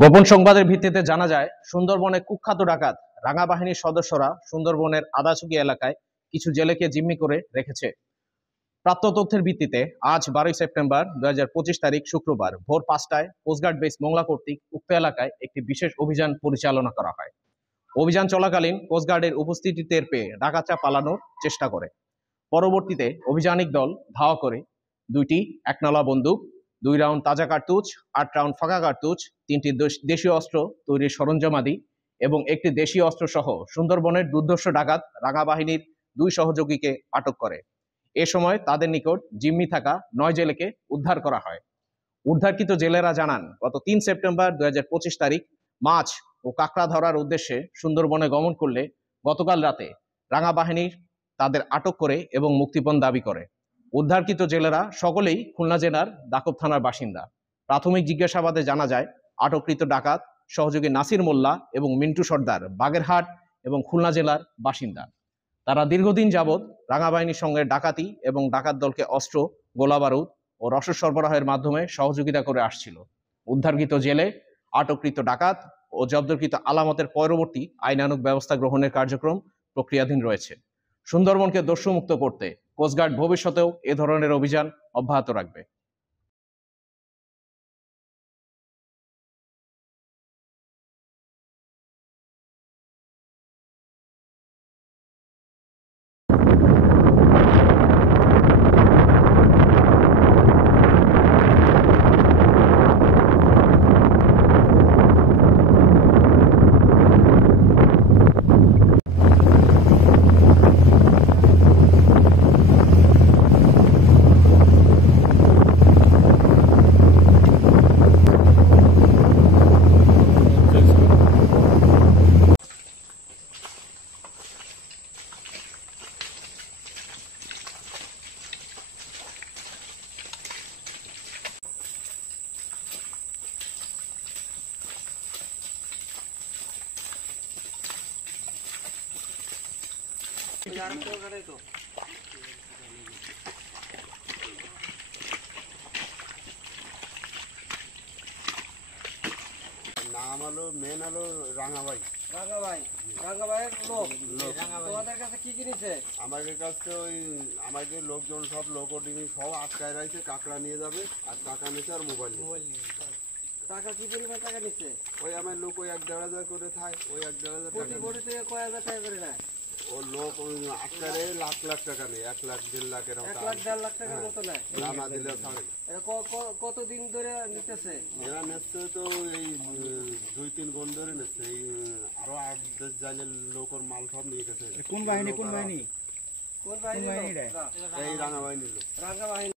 গোপন সংবাদের ভিত্তিতে জানা যায়, সুন্দরবনে কুখ্যাত ডাকাত রাঙা বাহিনীর সদস্যরা সুন্দরবনের আদাচুকি এলাকায় কিছু জেলেকে জিম্মি করে রেখেছে। প্রাপ্ত তথ্যের ভিত্তিতে আজ 12 সেপ্টেম্বর 2025 তারিখ শুক্রবার ভোর 5টায় কোস্টগার্ড বেস মোংলা কর্তৃক উক্ত এলাকায় একটি বিশেষ অভিযান পরিচালনা করা হয়। অভিযান চলাকালীন কোস্টগার্ডের উপস্থিতি টের পেয়ে ডাকাতরা পালানোর চেষ্টা করে। পরবর্তীতে অভিযানিক দল ধাওয়া করে দুইটি একনলা বন্দুক, 2 রাউন্ড তাজা কার্তুজ, 8 রাউন্ড ফাঁকা কার্তুজ, 3টি দেশীয় অস্ত্র তৈরির সরঞ্জামাদি এবং একটি দেশীয় অস্ত্র সহ সুন্দরবনের দুর্ধর্ষ ডাকাত রাঙা বাহিনীর 2 সহযোগীকে আটক করে। এ সময় তাদের নিকট জিম্মি থাকা 9 জেলেকে উদ্ধার করা হয়। উদ্ধারকৃত জেলেরা জানান, গত 3 সেপ্টেম্বর 2025 তারিখ মাছ ও কাঁকড়া ধরার উদ্দেশ্যে সুন্দরবনে গমন করলে গতকাল রাতে রাঙা বাহিনীর তাদের আটক করে এবং মুক্তিপণ দাবি করে। উদ্ধারকৃত জেলেরা সকলেই খুলনা জেলার দাকব থানার বাসিন্দা। প্রাথমিক জিজ্ঞাসাবাদে জানা যায়, আটককৃত ডাকাত সহযোগী নাসির মোল্লা এবং মিন্টু সর্দার বাগেরহাট এবং খুলনা জেলার বাসিন্দা। তারা দীর্ঘদিন যাবৎ রাঙা বাহিনীর সঙ্গে ডাকাতি এবং ডাকাত দলকে অস্ত্র, গোলাবারুদ ও রসদ সরবরাহের মাধ্যমে সহযোগিতা করে আসছিল। উদ্ধারকৃত জেলে, আটককৃত ডাকাত ও জব্দকৃত আলামতের পরবর্তী আইনানুগ ব্যবস্থা গ্রহণের কার্যক্রম প্রক্রিয়াধীন রয়েছে। সুন্দরবনকে দস্যুমুক্ত করতে কোস্টগার্ড ভবিষ্যতেও এ ধরনের অভিযান অব্যাহত রাখবে। নাম হলো মেন হলো রাঙাবাই। রাঙাবাইয়ের লোক তোমাদের কাছে কি কিনেছে? আমাদের কাছে ওই আমাদের লোকজন সব লোকডিং সব আটকায় রয়েছে, কাঁকড়া নিয়ে যাবে আর টাকা নিচ্ছে আর মোবাইল নিচ্ছে। টাকা কি পরিমাণ টাকা নিচ্ছে? ওই আমার লোক ওই 1-1.5 করে থাকে, ওই 1-1.5 প্রতি বড়ি থেকে কয় হাজার টাকা করে নেয়? ও লোক ওই আটকায় লাখ লাখ টাকা নেই, 1 লাখ 1.5 লাখ এরকম 1 লাখ 1.5 লাখ টাকার মতো নেয়। না দিলে ছাড়ে। এরা কতদিন ধরে নিতেছে? এরা নিচ্ছে তো এই 2-3 গুণ ধরে নিচ্ছে। এই আরো 8-10 জনের লোকের মাল সব নিয়ে গেছে। কোন বাহিনী? এই রাঙা বাহিনীর লোক। রাঙা বাহিনী।